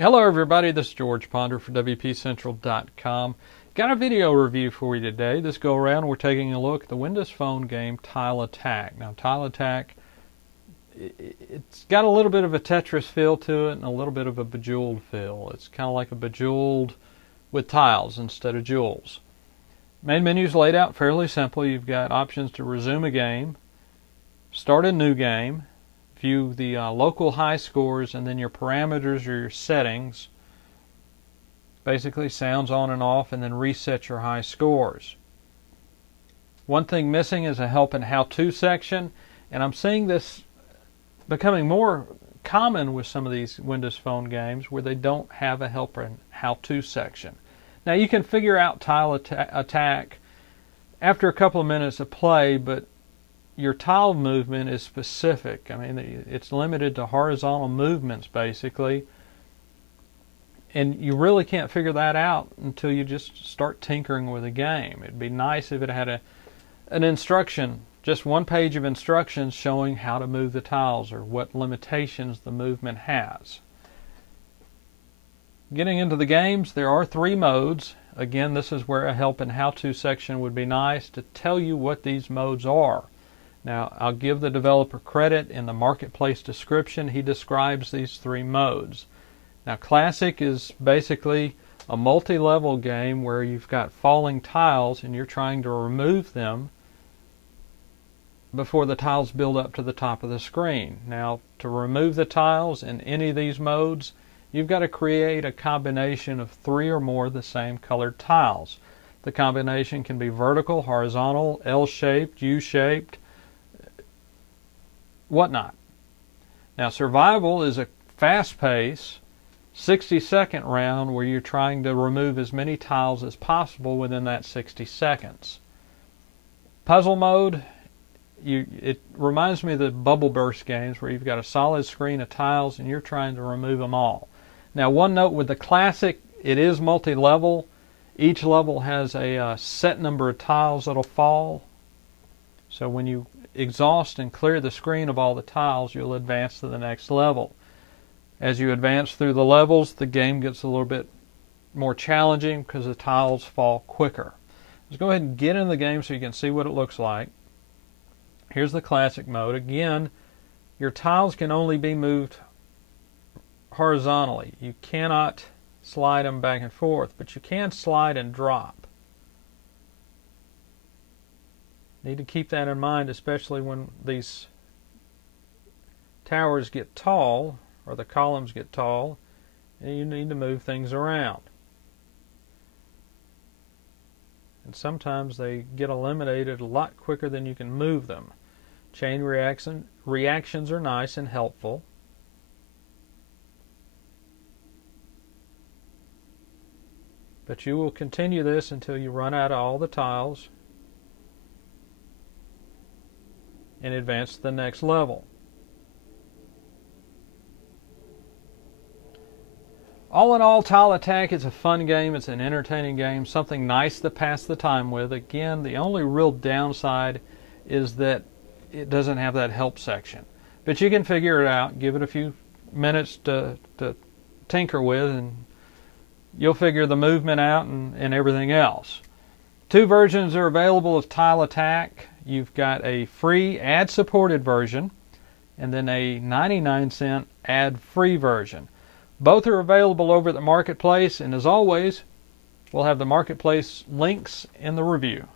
Hello everybody, this is George Ponder for WPCentral.com. Got a video review for you today. This go around we're taking a look at the Windows Phone game Tile Attack. Now Tile Attack, it's got a little bit of a Tetris feel to it and a little bit of a Bejeweled feel. It's kind of like a Bejeweled with tiles instead of jewels. Main menu is laid out fairly simple. You've got options to resume a game, start a new game, view the local high scores, and then your parameters or your settings. Basically sounds on and off, and then reset your high scores. One thing missing is a help and how-to section, and I'm seeing this becoming more common with some of these Windows Phone games where they don't have a help and how-to section. Now you can figure out Tile Attack after a couple of minutes of play, but your tile movement is specific. I mean, it's limited to horizontal movements basically, and you really can't figure that out until you just start tinkering with the game. It'd be nice if it had an instruction, just one page of instructions showing how to move the tiles or what limitations the movement has. Getting into the games, there are 3 modes. Again, this is where a help and how-to section would be nice to tell you what these modes are. Now, I'll give the developer credit. In the marketplace description, he describes these 3 modes. Now, Classic is basically a multi-level game where you've got falling tiles and you're trying to remove them before the tiles build up to the top of the screen. Now, to remove the tiles in any of these modes, you've got to create a combination of 3 or more of the same colored tiles. The combination can be vertical, horizontal, L-shaped, U-shaped, whatnot. Now, survival is a fast-paced 60-second round where you're trying to remove as many tiles as possible within that 60 seconds. Puzzle mode, it reminds me of the Bubble Burst games where you've got a solid screen of tiles and you're trying to remove them all. Now, one note with the Classic, it is multi-level. Each level has a set number of tiles that'll fall. So when you exhaust and clear the screen of all the tiles, you'll advance to the next level. As you advance through the levels, the game gets a little bit more challenging because the tiles fall quicker. Let's go ahead and get in the game so you can see what it looks like. Here's the Classic mode. Again, your tiles can only be moved horizontally. You cannot slide them back and forth, but you can slide and drop. Need to keep that in mind, especially when these towers get tall or the columns get tall and you need to move things around. And sometimes they get eliminated a lot quicker than you can move them. Chain reactions are nice and helpful. But you will continue this until you run out of all the tiles and advance to the next level. All in all, Tile Attack is a fun game. It's an entertaining game, something nice to pass the time with. Again, the only real downside is that it doesn't have that help section. But you can figure it out. Give it a few minutes to tinker with, and you'll figure the movement out and everything else. 2 versions are available of Tile Attack. You've got a free ad-supported version and then a 99-cent ad-free version. Both are available over at the marketplace, and as always, we'll have the marketplace links in the review.